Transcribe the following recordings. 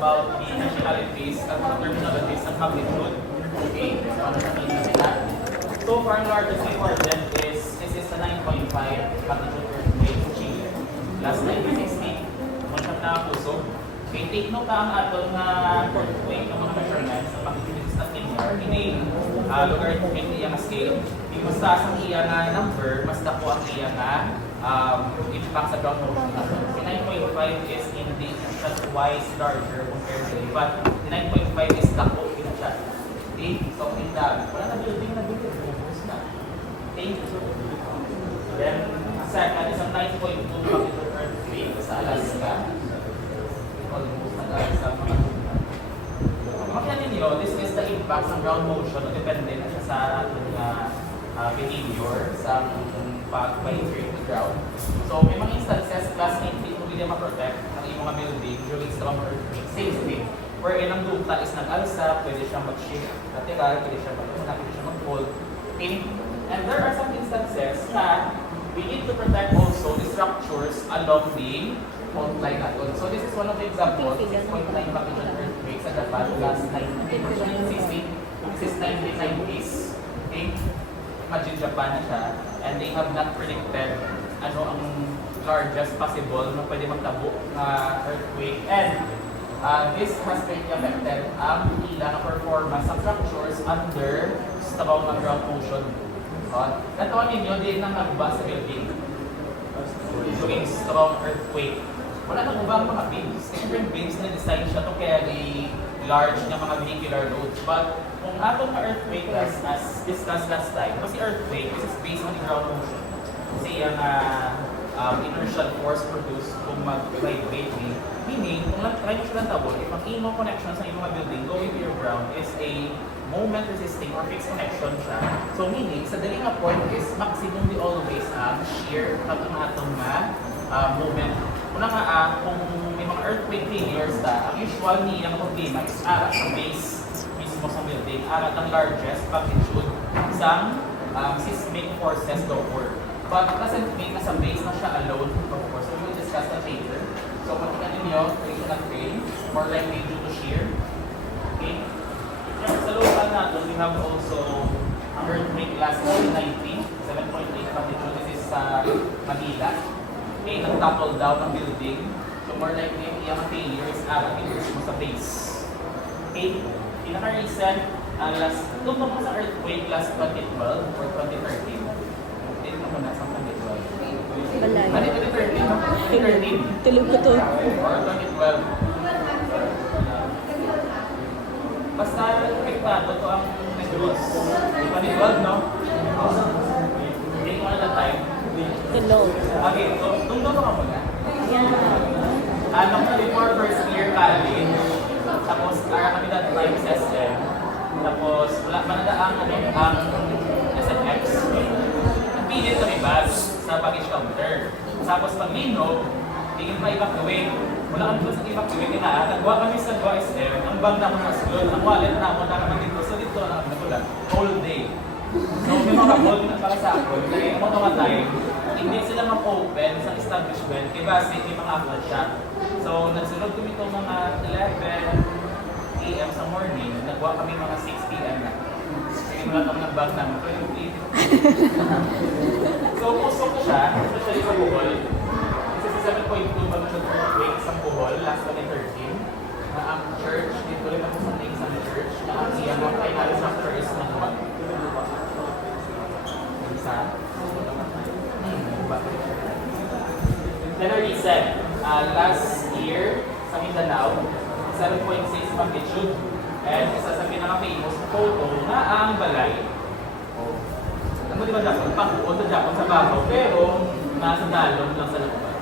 about the nationalities at the terminologies ng magnitude. Okay, so ano nakita sila? So far, ang largest recorded is the 9.5 magnitude earthquake in Chile. Last 1960, kung siya na puso. Okay, take note na ang atong earthquake ng mga measurements sa magnitude is not linear. Hindi logarithmic iya nga scale. Mas taas ang iya nga number, mas dako ang iya nga impact sa ground motion natin. Si 9.5 is indeed twice larger compared to it, but the 9.5 is dako ito siya. Okay, so in that, wala na building focus na. Okay, then second is ang 9.2 magnitude earthquake sa Alaska. Almost nag-Alaska mga makita ninyo, this is the impact sa ground motion, depende na siya sa ating behavior sa pag-penetrate the ground. So, may mga instances, class 8, hindi mo nila ma-protect ang iyong mga building during strong earthquake. Same thing. Wherein ang duta is nag-alsa, pwede siyang mag-shift lateral, pwede siyang mag-una, pwede siyang mag-fold. Okay? And there are some instances na we need to protect also the structures along the fault line natin. So, this is one of the examples, 6.9 magnitude earthquake sa Japan last 1960. This is 1990s. Okay? Imagine Japan na siya, and they have not predicted ano ang largest possible na pwede magtabo na earthquake. And this has greatly affected ang ilang performance ng structures under stabaw ng ground motion. Natawan ninyo, di nang nagba sa building. During stabaw ng earthquake. Wala nang ubang mga beams. Different beams na design siya to carry large na mga vehicular loads. But kung atong earthquake as discussed last time, kasi earthquake, this is based on the ground motion. Kasi yung inertial force produced kung mag-vibrate, meaning, kung try nyo siya ng tabo, if ang ino connection sa inyong mga building going to your ground is a moment resisting or fixed connection siya. So meaning, sa dali nga point is maximum di always shear ang atong moment. Una nga, kung may mga earthquake failures ang usual niya ang problema is arat ang base mismo sa building, arat ang largest magnitude isang seismic forces downward. But doesn't mean na sa base na siya alone, of course. So we will discuss that later. So makita ninyo, creation of crane, more likely due to shear. Okay? Sa local natin, we have also ang earthquake last 1990, 7.8 magnitude. This is sa Manila. Okay, nag-topple down ang building. So more likely, yung failure is arating mo sa base. Okay, pinaka-recent, tungkol mo sa earthquake last 2012 or 2013. Dito naman na sa 2012. Balay. Ano 2013? 2013. Tulog ko to. Or 2012. Basta epektado to ang negros. 2012, no? Hindi ko na time. Tulog. Okay, so tungkol mo ka muna. Yeah. Nung before first year college, tapos kami that time sa SM, tapos wala pa na ang SNX. Nagpilit kami batch sa package counter. Tapos pag linog, tingin pa evacuate. Wala kami doon sa evacuate na nagwa kami sa SM, ang bag naman na sulod, ang wallet naman na kami dito. So dito na kami natulad, whole day. So may mga goal na para sa ako, kaya yung mga time, hindi sila mag-open sa establishment, kaya base may mga outlet shop. So, nagsunod kami itong mga 11 AM sa morning, nagwa kami mga 6 PM na. Kaya wala kami ng bag namin, pero yung eat. So, puso ko siya, especially sa Bohol. This is 7.2 magnitude earthquake sa Bohol, last 2013. Na ang church, dito rin ako sa isang church, na ang iyang mga final structure is nakuha. Isa. Then a recent, last year sa Mindanao, 7.6 magnitude, and isa sa pinaka-famous photo na ang balay. Alam mo di ba Japan? Pang-uod sa Japan sa babaw, pero nasa dalong lang sa looban.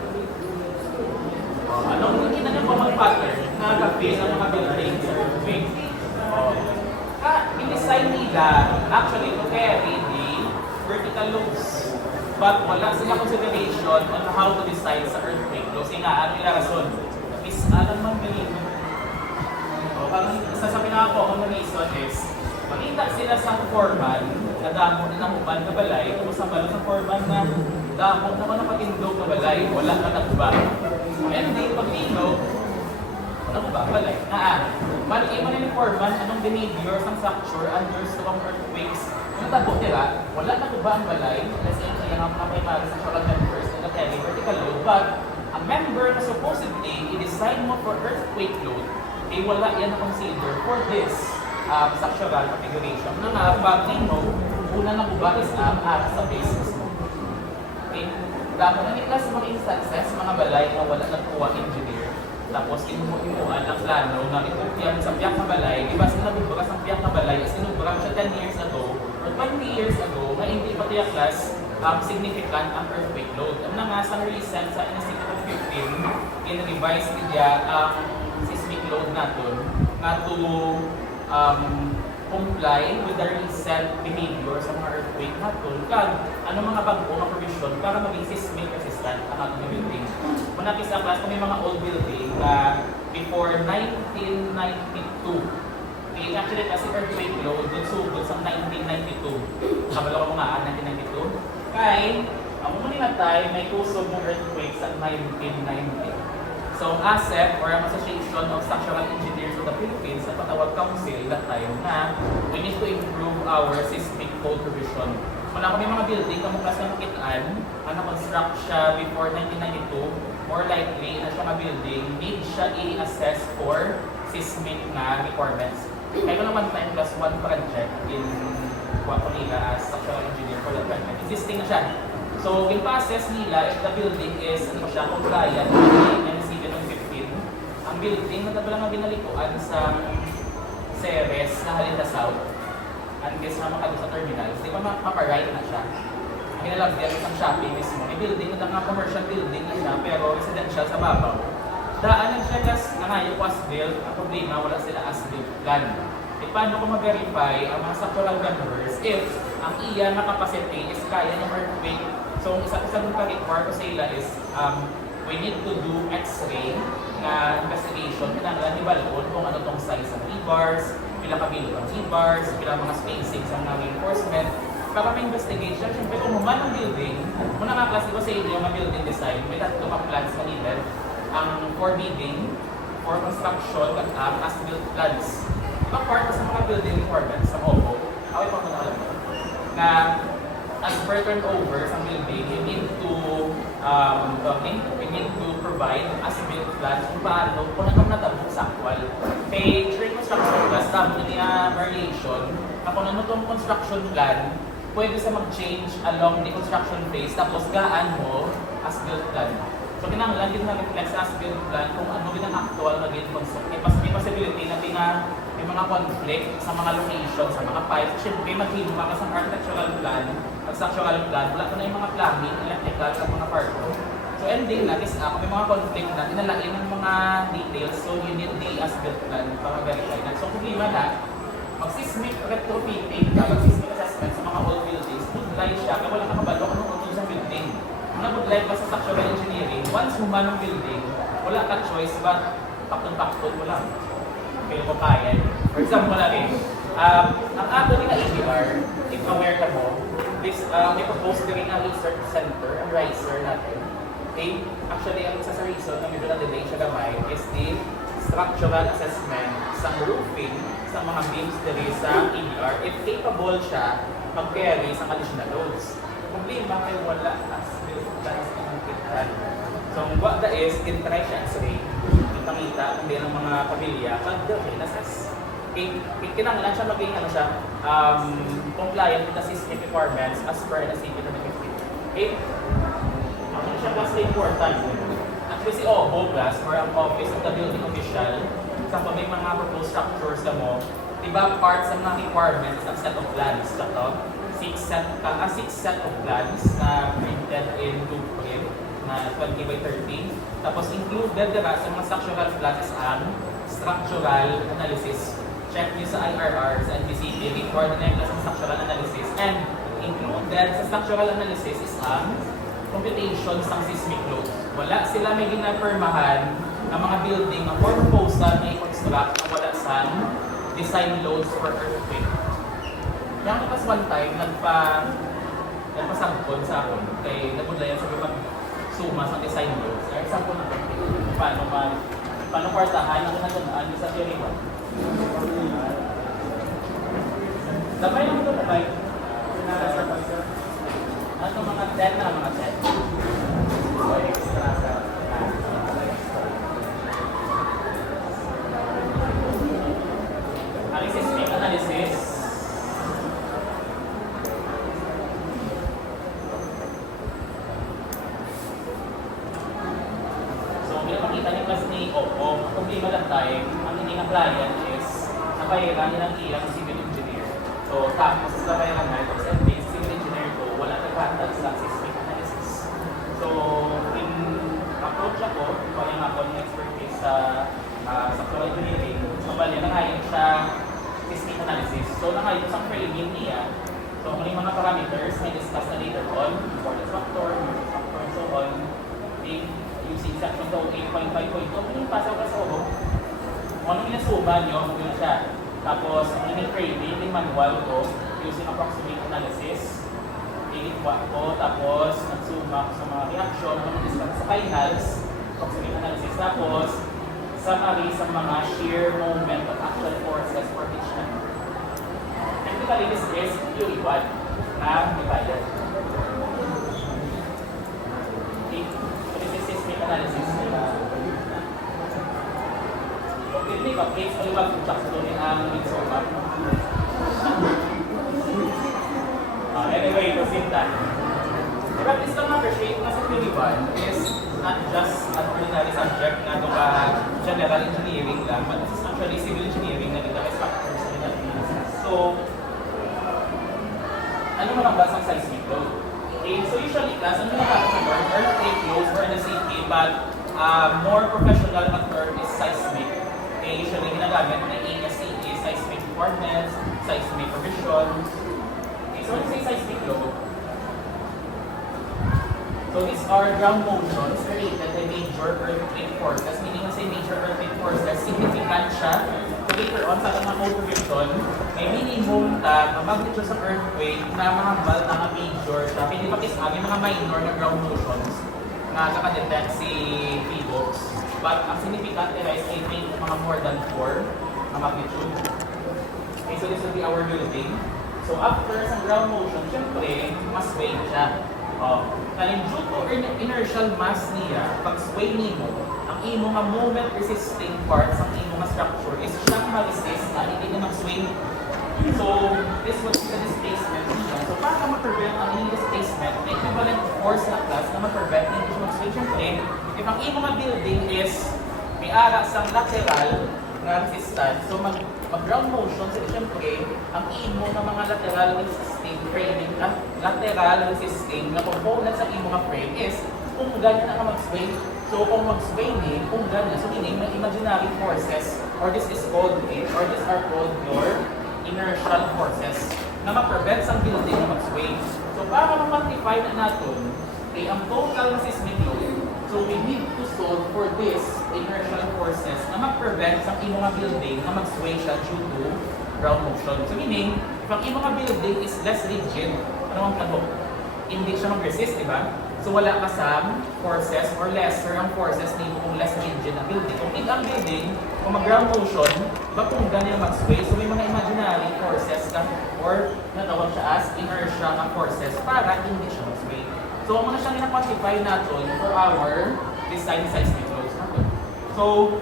Anong nakita niyo pa mag-pattern na kape ng mga buildings sa earthquake? In-design nila, actually, to carry the vertical loads. But wala sila consideration on how to decide sa earthquake loss. Kasi nga, ano yung rason? Is, alam man galing. Ang isa sa pinaka-common na reason is, makita sila sa foreman, na damo na nakuban na balay, tapos ang balo sa foreman na damo naman na patindog na balay, wala na nagba. And then, pag linog, Ano ba? Balay. Maliin mo na ni Foreman, anong behavior sa structure under strong earthquakes. Kung natabo nila, wala na ko ba ang balay? Let's say, kaya nga mga primary structural members na nag-carry vertical load, but a member na supposedly i-design mo for earthquake load, eh wala yan na consider for this structural configuration. Na nga, bagay mo, una na ko ba is sa basis mo. Okay? Dapat na nila sa mga instances, mga balay na wala nagkuha engineer, tapos inuuan ang plano na ikupyan sa piyak na balay, di ba sila nabubura sa piyak na balay, sinubura siya 10 years ago, or 20 years ago, na hindi pa tiyak class significant ang earthquake load. Ang nga sa recent sa Institute of 15, in-revise niya ang seismic load natin na to comply with the recent behavior sa mga earthquake natin. Kag ano mga bago na provision para maging seismic resistant ang ating building. Muna sa class kung may mga old building na before 1992, actually kasi earthquake load dun sugod sa 1992. Kabalo ko mga 1992. Kay, ang muna tayo may kusog ng earthquake sa 1990. So, ASEP or Association of Structural Engineers of the Philippines sa patawag council that time na we need to improve our seismic code provision. Wala kami mga building, kamuklas na makitaan, ang na-construct siya before 1992, more likely na siya mga building, need siya i-assess for seismic na requirements. Kaya ko naman time plus 1 project in Guapolila as structural engineer for the project. Existing na siya. So, yung process nila, if the building is siya, compliant with NCB ng 15, ang building na tabalang nga binalikuan sa Ceres na Halinda South, and guess na makado sa terminals, di ba maparide na siya? Ang hinalagyan isang shopping mismo, may building na nga commercial building na siya, pero residential sa babaw. Daanan siya kas nangayo ko as-built, ang problema wala sila as-built plan. E paano ko ma-verify ang mga structural members if ang iya na capacity is kaya ng earthquake? So, isa dun pa-require ko sa ila is we need to do X-ray na investigation, kinanglan ni Balcon kung ano tong size ng rebars, pila kabilo ang rebars, pila mga spacing sa mga reinforcement. Para may investigation, syempre kung human ang building, muna nga klase ko sa inyo mga building design, may tatlo ka plans na needed, ang for bidding, for construction, as-built plans. Diba part sa mga building requirements sa MOPO, away pa ko na alam mo, na as per turnover sa building, you need to provide as-built plans kung paano, kung anong natabok sa actual. Kay trade construction class, tamo niya variation, na kung ano itong construction plan, pwede sa mag-change along the construction phase, tapos gaan mo as-built plan. So, kinanglan din na reflex sa as-built plan kung ano din ang actual na build construct. May possibility na may mga conflict sa mga location, sa mga pipes. Siyempre, maghihima ka sa architectural plan, at structural plan, wala ko na yung mga plumbing, electrical, sa mga parko. So, ending na, is kung may mga conflict na, inalain ng mga details, so you need the as-built plan para verify na. So, problema na, mag-seismic retrofitting, mag-seismic assessment sa mga old buildings, budlay siya, kaya wala nakabalo anong utol sa building. Nabudlay pa sa structural engineering, once human ng building, wala ka choice, but paktong-paktong mo lang. Kaya ko kaya. For example natin, ang ato nila EBR, if aware ka mo, this, may proposed during ang research center, ang riser natin. Okay? Actually, ang isa sa reason na medyo na-delay siya gamay is the structural assessment sa roofing sa mga beams diri sa EBR if capable siya mag-carry sa additional loads. Problema kay wala as built plans ng kitran. So, ang wada is, in-try siya X-ray. Kita kung din ang mga pamilya, pag-delay assess. Kinanglan siya maging compliant with the seismic requirements as per NCB 2015. Okay? Ano siya class important? Actually, si OBO class, or ang Office of the Building Official, sa may mga proposed structures na mo, diba parts ng mga requirements ng set of plans na to? Six set of plans na printed in blueprint na 20 by 30. Tapos included diba, sa mga structural plans ang structural analysis. Check nyo sa IRR, sa NBCP, record na yung ng structural analysis. And included sa structural analysis is ang computations ng seismic load. Wala sila may ginapirmahan ng mga building na for proposal na i-construct na wala sa design loads for earthquake. Yung pas one time, nagpasangkod sa akin kay nagmula yan sa mag-suma sa design loads. Ay, example na paano Paano kwartahan ang natunaan sa theory 1? Sabay lang ito, sabay. Ano mga 10 na mga 10? So, extra sa system analysis. So, pinapakita ni class ni Opo, ang problema lang tayo, ang hindi ng client is napahiran nilang ilang civil engineer. So, tapos napahiran na ito sa civil engineer ko, wala naghatag sa system analysis. So, in approach ako, kaya nga ako ng expertise sa structural engineering, so, bali, nangayon siya system analysis. So, nangayon sa framing niya. So, kung yung mga parameters, may discuss na later on, importance factor, emergence factor, and so on. Using section 8.5.2, kung yung pasaw ka sa ulo, kung ano yung nasuban nyo, yun siya. Tapos, ang yung framing, yung manual ko, using approximate analysis, ilikwa ko, tapos nagsuma ko sa mga reaction, kung discuss sa finals, approximate analysis, tapos, summary sa mga shear moment of actual forces for each number. Technically, this is theory 1 na divided. Okay, so this is system analysis. Okay, make up case, ano ba kung sakto doon ang midsumma? Anyway, proceed tayo. But this lang appreciate na sa theory 1 is not just an ordinary subject na ito ka general engineering lang, but this is actually civil engineering na dito as factors in analysis. So, ano naman ba sa seismic load? Okay, so usually class, ano nakakot sa term? Earthquake loads or NSCP, but more professional na term is seismic. Okay, usually ginagamit na ASCE, seismic coordinates, seismic provision. Okay, so when you say seismic load, so these are ground motions related to major earthquake forces. Meaning na say major earthquake forces, significant siya. So later on, sa mga code provision, may minimum tag, ang magnitude sa earthquake na mahambal na mga major siya. Pwede makisami mga minor na ground motions na kakadetect si PBOX. But ang significant nila is I think mga more than 4 na magnitude. Okay, so this will be our building. So after sa ground motion, syempre, mas weight siya. Kanin due to inertial mass niya, pag sway nimo, ang imo nga moment resisting parts ang imo nga structure is siyang ma-resist na hindi na mag-sway. So, this would be the displacement niya. So, para ma-prevent ang inyong displacement, may equivalent force na class na ma-prevent na hindi siya mag-sway. Siyempre, if ang imo nga building is may ara sa lateral na resistance, so mag-ground motion, so siyempre, ang imo nga mga lateral resisting framing, lateral resisting na component sa imo nga frame is kung ganyan na mag-sway. So kung mag-sway ni, kung ganyan, so meaning may imaginary forces, or this is called or these are called your inertial forces na ma-prevent sa building na mag-sway. So para ma-quantify na natin, ang total na seismic load, so we need to solve for this inertial forces na mag-prevent sa imo nga building na mag-sway siya due to ground motion. So meaning, if ang imo nga building is less rigid, ano ang plano? Hindi siya mag-resist, di ba? So wala ka sa forces or lesser ang forces nimo kung less rigid na building. Kung big ang building, kung mag-ground motion, ba kung ganyan mag-sway, so may mga imaginary forces ka or natawag siya as inertia na forces para hindi siya mag-sway. So, ang muna siyang ina-quantify natin for our design seismic loads natin. So,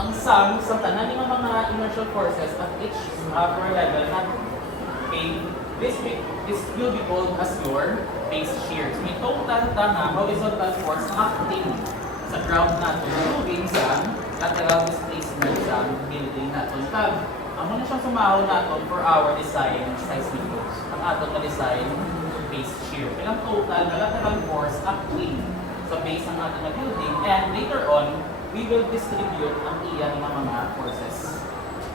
ang sum sa tanan ng mga inertial forces at each upper level natin, okay, this will be called as your base shear. So, may total na horizontal force acting sa ground natin, including sa lateral displacement sa building natin. Tag, ang muna siyang sumahon natin for our design seismic loads. Ang aton na design base shear. Ilang total na lateral force acting sa base ng ating building, and later on, we will distribute ang iyan ng mga forces.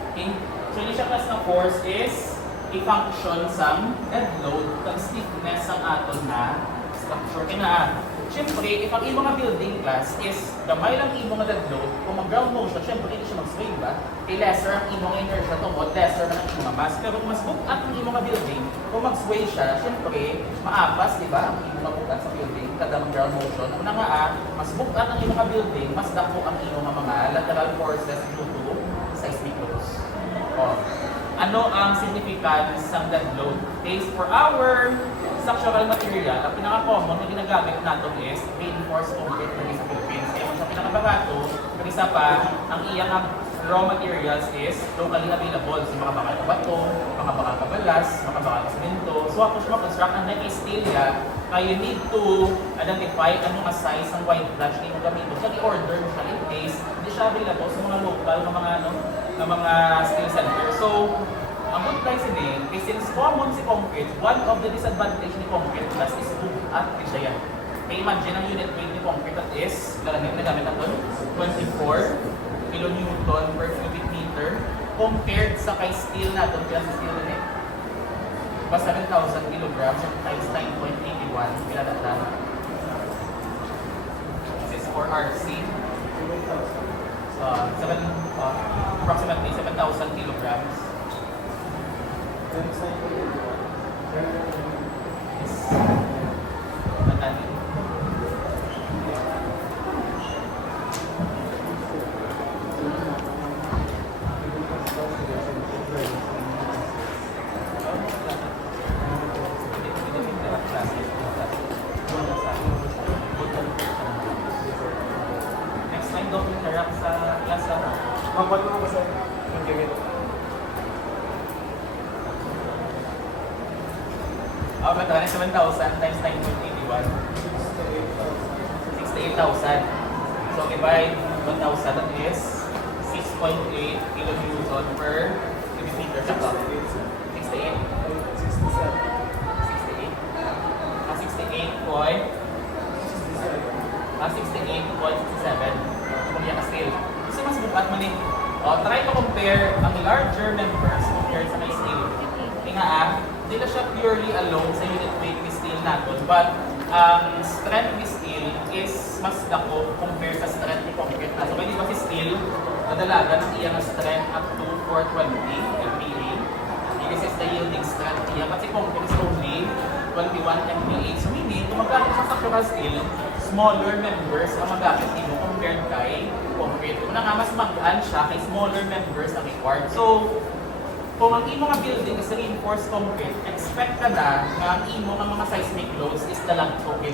Okay? So, initial class na force is i-function sa dead load, kag stiffness ng aton na structure. Kaya Siyempre, if ang imo nga building class is gamay lang imo nga dead load, kung mag-ground motion, siyempre hindi siya mag-sway ba? Kay lesser ang imo nga inertia tungkol, lesser man ang imo nga mass. Pero kung mas bukat ang imo nga building, kung mag-sway siya, siyempre, maapas, di ba? Ang imo nga bukat sa building, kada mag-ground motion. Una nga mas bukat ang imo nga building, mas dako ang imo nga mga lateral forces due to seismic loads. Oh. Ano ang significance ng dead load? Okay, for our structural material, ang pinaka-common na ginagamit natin is reinforced concrete sa Philippines. Kaya kung sa pinaka-bagato, isa pa, ang iyang raw materials is locally available. So mga bakal na bato, mga bakal na balas, mga bakal na simento. So ako siya mag-construct ng steel ya, kaya you need to identify anong size ng wide flash na yung gamitin. So i-order mo siya in case hindi siya available sa mga local na mga steel center. So, ang good price din, since common si concrete, one of the disadvantage ni concrete plus is bukat din siya yan. Kaya imagine ang unit weight ni concrete that is, gagamit natin, 24 kilonewton per cubic meter compared sa kay steel natin, kaya sa steel na ba 7,000 kilograms times 9.81 kinadatan. This is for RC. Approximately 7,000 kilograms. Yes. Matani. Next time daw interact sa class na. Mampag mo ba sa internet? Magkano 7,000 times 9.81? 68,000. So divide 1,000, that is 6.8 kilonewton per cubic meter. Sakto? 68? 68.67. Kung yan steel. Kasi mas bukat man eh. Try to compare ang larger members compared sa may steel. Hindi na siya purely alone sa unit weight ni steel natin, but strength ni steel is mas dako compared sa strength ni concrete na. So, may di ba si steel, nadalaga ng iyang strength up to 420 MPa. This is the yielding strength niya, but si concrete is only 21 MPa. So, meaning, kung magkakit sa structural steel, smaller members ang magamit nito compared kay concrete. Una nga, mas magaan siya kay smaller members na required. So, kung ang imo nga building is reinforced concrete, expect ka na ang imo nga mga seismic loads is dalang okay.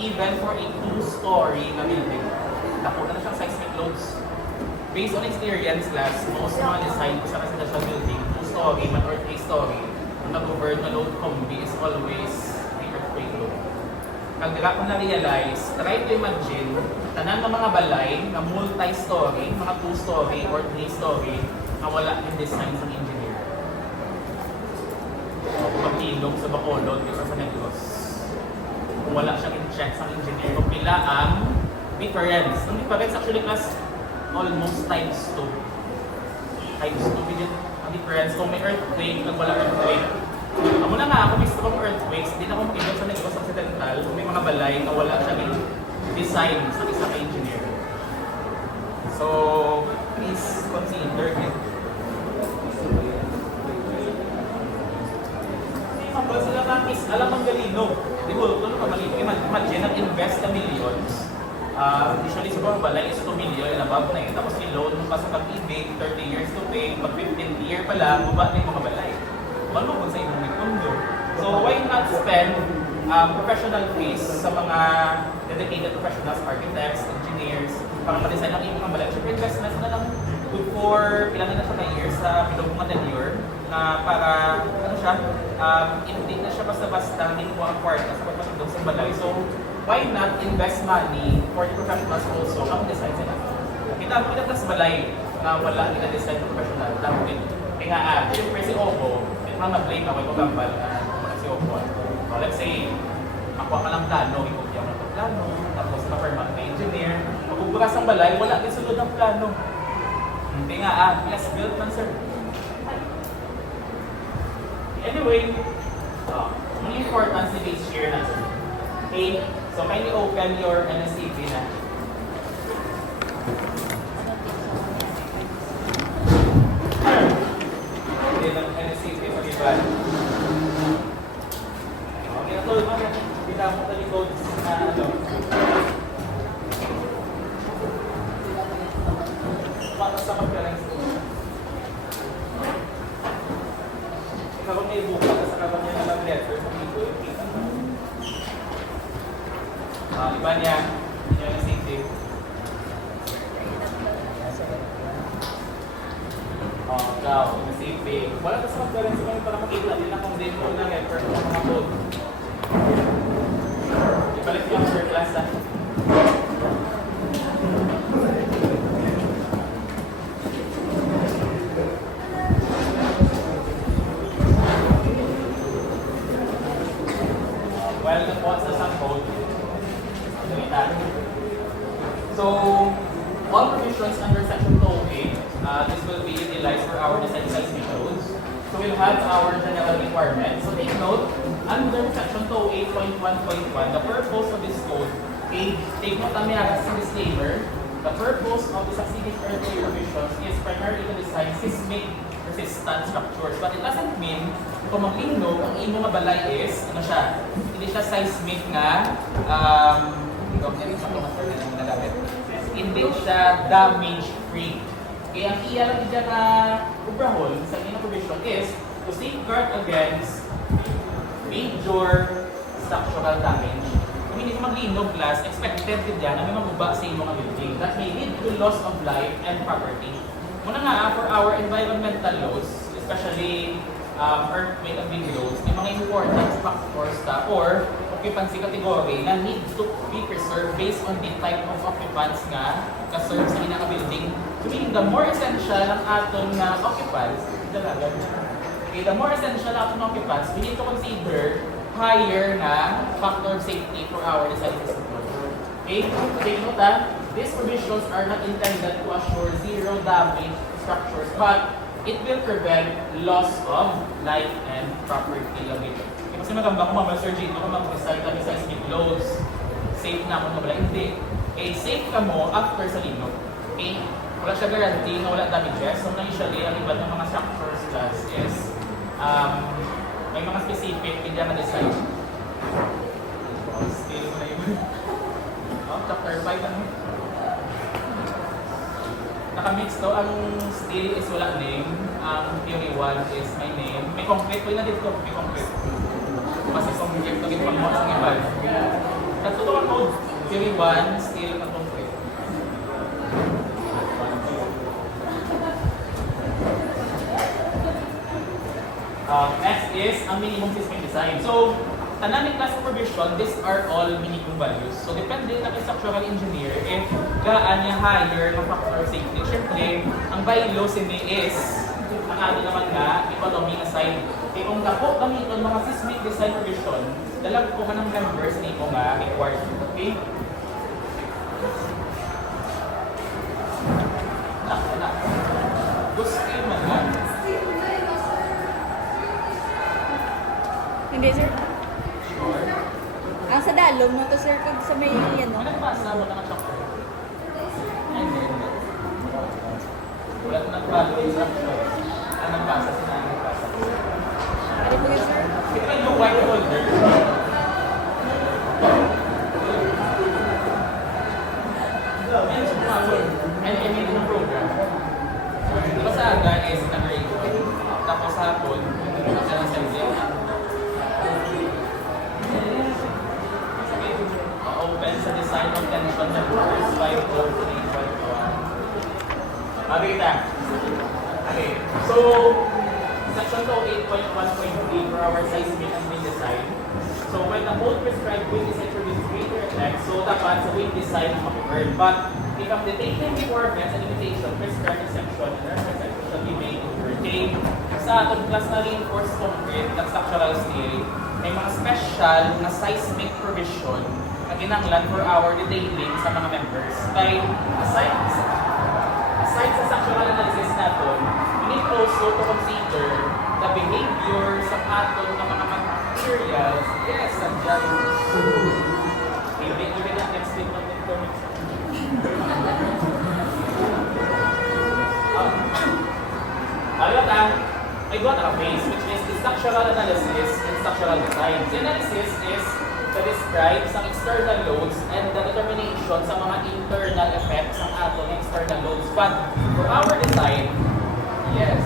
Even for a 2-story na building. Nakuha na siyang seismic loads. Based on experience class, most mga design ko sa residential building, 2-story man or 3-story, ang nag-govern na load combi is always the earthquake load. Kag dira ko na-realize, try to imagine, tanan ng mga balay na multi-story, mga 2-story or 3-story, na wala yung design sa engineer. Pagtilog sa Bacolod o sa Negros. Kung wala siyang in-check sa engineer, kung pila ang difference. Ang difference actually class almost times 2. Times 2 billion ang difference. Kung may earthquake, kung wala earthquake. Amo na nga ako, may strong earthquakes, hindi na akong makilog sa Negros Occidental kung may mga balay na wala siyang design sa isang engineer. So, please consider it. Sila is alam ang galino. Di ba, ito ka mali. Imagine, nag-invest na millions. Usually siguro balay is 2 million and above na yun. Tapos i-loan mo pa sa pag-ibig, 30 years to pay, pag 15th year pa lang, baba na yung mga balay. Ano kung sa inyong kondo? So why not spend professional fees sa mga dedicated professionals, architects, engineers, para ma-design ang inyong mga balay. Siyempre investment na lang good for ilan na siya na years sa bilog mga tenure na para, ano siya, hindi na siya basta-basta hindi mo ang kwarta sa pagpasundog sa balay. So, why not invest money for the professionals also ang design sila? Kita mo kita sa balay na wala nila design ng professional. Dapat kaya siyempre si Obo, may mga mag-blame ako yung gambal na si Obo. So, let's say, makuha ka lang plano, ikopya mo ng plano, tapos ma-permit na engineer, magbubukas ang balay, wala din sunod ng plano. Hindi nga, yes, built man sir. Anyway, ang importance ni base shear natin. Okay, So kindly open your NSCP na. Hindi ng NSCP pag-iban. Okay, ito naman. Kita mo talikod na ano. Para sa conference ko. Ikaw may buka sa kaban niya na lang letter sa dito yung kita mo. Iba niya. Hindi niya NSCP. Ikaw, NSCP. Wala ka sa conference ko para makita din na kung din mo na letter ng mga code. Ibalik yung sir class ha. Well, what's the sum code? So, all provisions under section 208, this will be utilized for our design seismic loads. So we'll have our general requirements. So take note, under section 208.1.1, the purpose of this code, okay, take note kami agad sa disclaimer, the purpose of the succeeding earthquake provisions is primarily to design seismic resistant structures. But it doesn't mean, kung maglinog, ang imo mabalay is, ano siya, hindi siya seismic nga, hindi siya damage-free. Kaya ang iya lang dyan na ubrahol sa inyong provision is to safeguard against major structural damage. Kung hindi ka maglinog glass, expected din yan na may maguba sa inyong building that may lead to loss of life and property. Muna nga, for our environmental loads, especially earthquake and wind loads, may mga important factors or occupancy category na need to be preserved based on the type of occupants nga ka-serve sa inyong building. So meaning, the more essential ang atong na occupants, okay, the more essential ang atong occupants, we need to consider higher na factor of safety for our design system. Okay, take note these provisions are not intended to assure zero damage structures, but it will prevent loss of life and property later. Kasi magamba ko Sir Gino, kung mag-design kami sa seismic loads, safe na ako mabala. Hindi. Safe ka mo after sa linog. Wala siya guarantee na wala damages. So, usually, ang iba ng mga structures class is may mga specific media na design. Still mo na yun. Chapter 5 ano? Nakamix to. Ang steel is wala name. Ang theory 1 is my name. May concrete. Wala na dito. May concrete. Kasi concrete ito ginapang mo sa iba. Natuto ang code. Theory 1, steel at concrete. Next is ang minimum system design. So, tanaming class of provision, these are all minimum values. So, depende na kay structural engineer if gaan niya higher ng factor of safety. Siyempre, ang bylaw sini is ang ano naman nga, economy aside. Kaya kung dako gamiton mga seismic design provision, dalag ko ka ng members ni ko nga required. Okay? Gusto man nga. Hindi, sir. Sure. Ang sa dalom no to, sir, kag sa may ano. Ano nagpasa mo na chapter? Ay, hindi. Wala na nagpasa yung structure. Ano nagpasa? Sina nagpasa? Ano po yun, sir? Ito yung white folder. Yan sa password. Ano yung program? Diba sa aga is number 8. Tapos hapon, nasa ng subject. Open sa design of tension numbers 503.1. Makita. Okay. So, section 208.1.3 for our seismic and wind design. So, when the code prescribed wind design produces greater effect, so dapat sa wind design mag-earn. But, if ang detailed requirements and limitations prescribed in section and reference section shall be made to retain sa atong class na reinforced concrete at structural steel, may mga special na seismic provision na kinanglan for our detailing sa mga members. Kaya, aside sa structural analysis natin, we need also to consider the behavior sa aton ng mga materials. Yes, andyan. Okay, I got a phase, which is the structural analysis and structural design. The analysis is to describe some external loads and the determination sa mga internal effects ng ato ng external loads. But for our design, yes.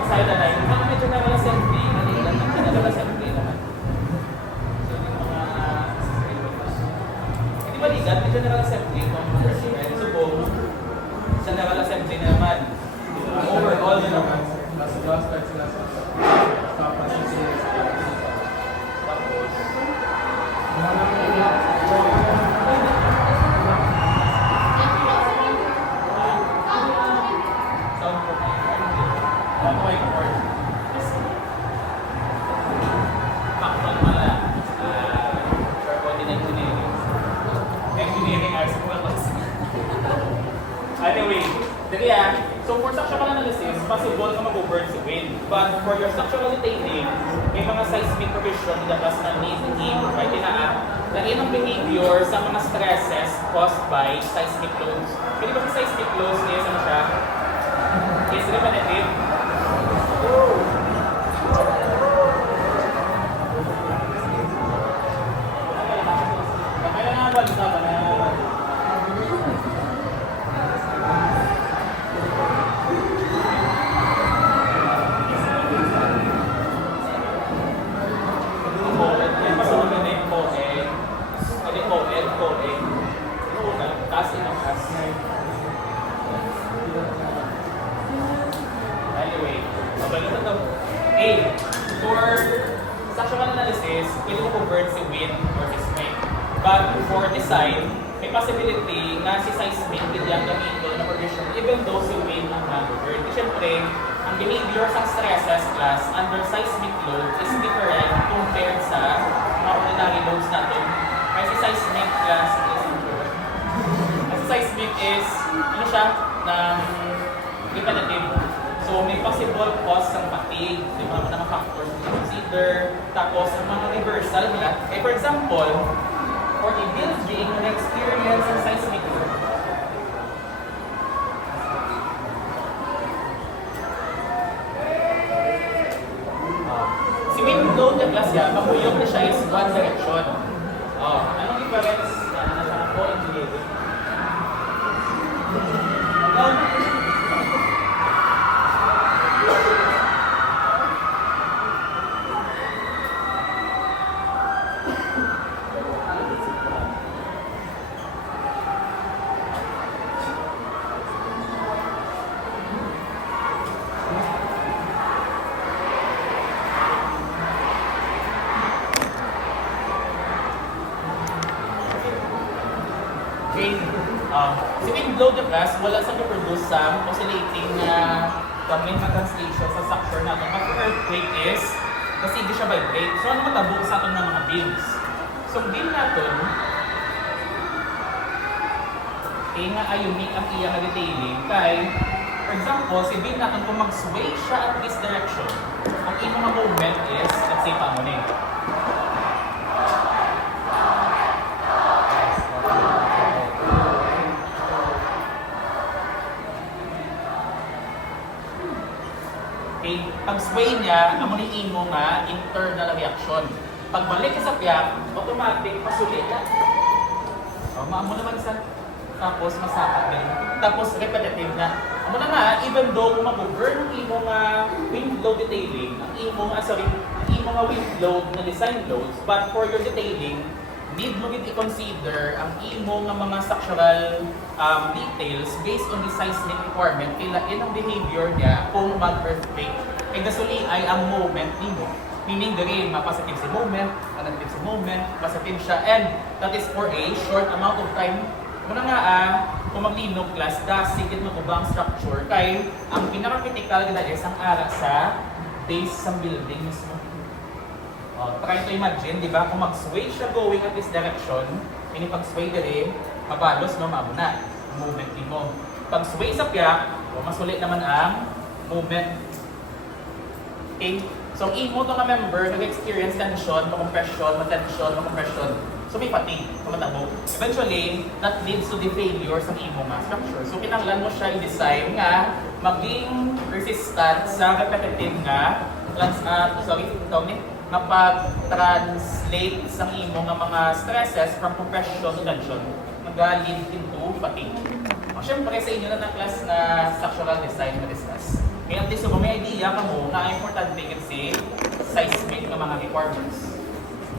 Aside na tayo, mga may general assembly, nalilan ng general assembly naman. So, yung mga hindi maligat, may general assembly kung so kung general assembly naman, overall na naman. Last time sila sa Sound ko. Ano ay chord? Factual pala. Sure ko din engineering. Engineering arts ko lang. Anyway, dali so for structural analysis, possible ka mag-burn si wind. But for your structural detailing, may mga seismic provision na labas na need by tinaan na inang behavior sa mga stresses caused by seismic loads. Pwede ba sa seismic loads is ano siya? Is repetitive. Anyway, mabalik na A. For structural analysis, pwede mo convert si wind or seismic. But for design, may possibility na si seismic bigyan gamitin na provision even though si wind ang nag-convert. Siyempre, ang behavior sa stresses class under seismic load is different compared sa mga ordinary loads natin. Kasi seismic class is ano siya, ng repetitive. So, may possible cause ng fatigue, yung mga factors na consider, tapos ang mga reversal nila. For example, for a building na experience ng seismic load, si wind load na class yan, mapuyog na siya is one direction. Anong difference? Ano na siya po, engineering? Si wind load na class, wala sa produce sa oscillating na coming na translation sa structure natin. But for earthquake is, kasi hindi siya vibrate. So ano matabok sa atin ng mga beams? So ang beam natin, nga ay unique ang iyang detailing kay, for example, si beam natin kung mag-sway siya at this direction, ang iyong mga movement is, let's say, pangunin. Okay, pag sway niya, amo ni imo nga internal reaction. Pagbalik sa piyak, automatic pasulit na. Maamo naman sa tapos masapat din. Tapos repetitive na. Amo na nga, even though mag-burn ang imo nga wind load detailing, ang imo nga wind load na design loads, but for your detailing, need mo gid i-consider ang imo nga mga structural details based on the seismic requirement kila ang behavior niya kung mag-earthquake. Kaya gasuli ay ang moment nimo. Meaning diri ma-positive si moment, negative si moment, positive siya, and that is for a short amount of time. Muna nga kung maglinog class, sigit mo ba ang structure kay ang pinaka-critical gina is ang ara sa base sa building mismo. Try to imagine, di ba? Kung mag-sway siya going at this direction, ini pag-sway dali, mabalos, no? Maabuna. Movement din mo. Pag-sway sa piyak, masulit naman ang movement. Okay? So, ang imo to nga member, nag-experience tension, ma-compression, ma-tension, ma-compression. So may fatigue, kumatabo. Eventually, that leads to the failure sa imo nga structure. So kinahanglan mo siya i-design nga maging resistant sa repetitive nga mapag-translate sa imo nga mga stresses from compression to tension nag-lead into fatigue. Siyempre sa inyo na class na structural design na discuss. Kaya at least kung may idea ka mo na importante kasi seismic ng mga requirements.